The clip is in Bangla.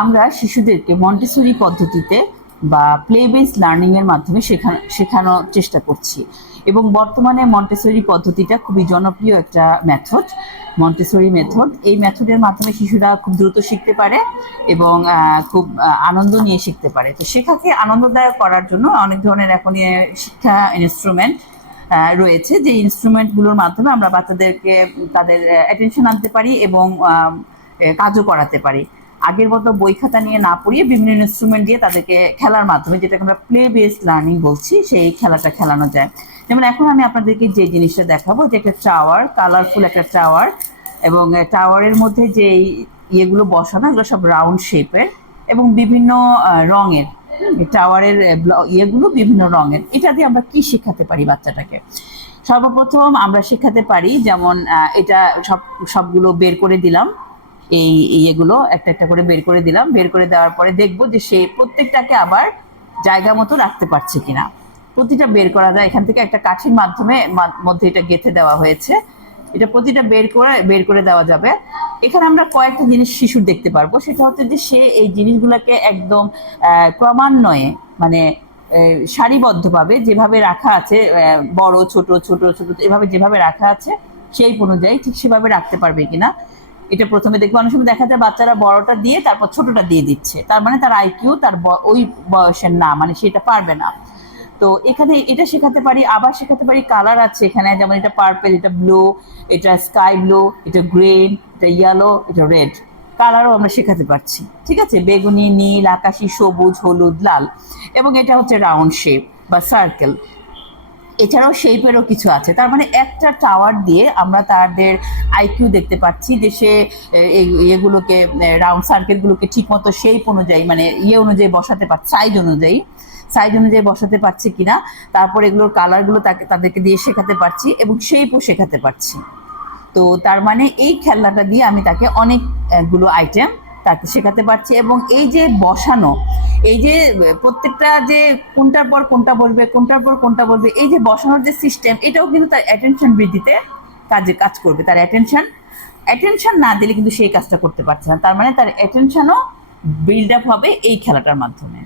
আমরা শিশুদেরকে মন্টেসরি পদ্ধতিতে বা প্লে বেস লার্নিংয়ের মাধ্যমে শেখানোর চেষ্টা করছি। এবং বর্তমানে মন্টেসরি পদ্ধতিটা খুবই জনপ্রিয় একটা মেথড, মন্টেসরি মেথড। এই মেথডের মাধ্যমে শিশুরা খুব দ্রুত শিখতে পারে এবং খুব আনন্দ নিয়ে শিখতে পারে। তো শেখাকে আনন্দদায়ক করার জন্য অনেক ধরনের এখন শিক্ষা ইনস্ট্রুমেন্ট রয়েছে, যে ইনস্ট্রুমেন্টগুলোর মাধ্যমে আমরা বাচ্চাদেরকে তাদের অ্যাটেনশন আনতে পারি এবং কাজও করাতে পারি। আগের মতো বই খাতা নিয়ে না পড়িয়ে বিভিন্ন ইনস্ট্রুমেন্ট দিয়ে তাদেরকে খেলার মাধ্যমে, যেটাকে আমরা প্লে বেসড লার্নিং বলছি, সেই খেলাটা খেলানো যায়। যেমন এখন আমি আপনাদেরকে যে জিনিসটা দেখাবো, যে একটা টাওয়ার, কালারফুল একটা টাওয়ার, এবং টাওয়ারের মধ্যে যে ইয়েগুলো বসানো, এগুলো সব রাউন্ড শেপের এবং বিভিন্ন রঙের। টাওয়ারের ইয়েগুলো বিভিন্ন রঙের। এটা দিয়ে আমরা কি শেখাতে পারি বাচ্চাটাকে? সর্বপ্রথম আমরা শেখাতে পারি, যেমন এটা সবগুলো বের করে দিলাম, এই ইয়েগুলো একটা একটা করে বের করে দিলাম। বের করে দেওয়ার পরে দেখবো যে সে প্রত্যেকটাকে আবার জায়গা মতো রাখতে পারছে কিনা। প্রতিটা বের করা যায়, এখান থেকে একটা কাঠির মাধ্যমে মধ্যে এটা গেঁথে দেওয়া হয়েছে। এটা প্রতিটা বের করে দেওয়া যাবে। এখানে আমরা কয়েকটা জিনিস শিশুর দেখতে পারবো, সেটা হচ্ছে যে সে এই জিনিসগুলোকে একদম ক্রমান্বয়ে, মানে সারিবদ্ধভাবে যেভাবে রাখা আছে, বড় ছোট ছোট ছোট এভাবে যেভাবে রাখা আছে সেই অনুযায়ী ঠিক সেভাবে রাখতে পারবে কিনা। এটা প্রথমে দেখবো। অনেক সময় দেখা যায় বাচ্চারা বড়টা দিয়ে তারপর ছোটটা দিয়ে দিচ্ছে, তার মানে তার আইকিউ তার ওই বয়সের না, মানে সেটা পারবে না। তো এখানে এটা শেখাতে পারি। আবার শেখাতে পারি কালার আছে এখানে, যেমন এটা পার্পেল, এটা ব্লু, এটা স্কাই ব্লু, এটা গ্রিন, এটা ইয়েলো, এটা রেড। কালারও আমরা শেখাতে পারছি, ঠিক আছে? বেগুনি, নীল, আকাশি, সবুজ, হলুদ, লাল। এবং এটা হচ্ছে রাউন্ড শেপ বা সার্কেল। এছাড়াও শেপেরও কিছু আছে। তার মানে একটা টাওয়ার দিয়ে আমরা তাদের আইকিউ দেখতে পাচ্ছি, যে সে এগুলোকে, রাউন্ড সার্কেলগুলোকে ঠিক মতো শেপ অনুযায়ী, মানে অনুযায়ী বসাতে পারছে, সাইজ অনুযায়ী বসাতে পারছে কিনা। তারপর এগুলোর কালারগুলো তাদেরকে দিয়ে শেখাতে পারছি এবং শেপও শেখাতে পারছি। তো তার মানে এই খেলনাটা দিয়ে আমি তাকে অনেকগুলো আইটেম তাকে শেখাতে পারছি। এবং এই যে বসানো, এই যে প্রত্যেকটা যে কোনটার পর কোনটা বলবে, কোনটার পর কোনটা বলবে, এই যে বসানোর যে সিস্টেম, এটাও কিন্তু তার অ্যাটেনশন বৃদ্ধিতে কাজ করবে। তার অ্যাটেনশন না দিলে কিন্তু সেই কাজটা করতে পারছে না। তার মানে তার অ্যাটেনশনও বিল্ড আপ হবে এই খেলাটার মাধ্যমে।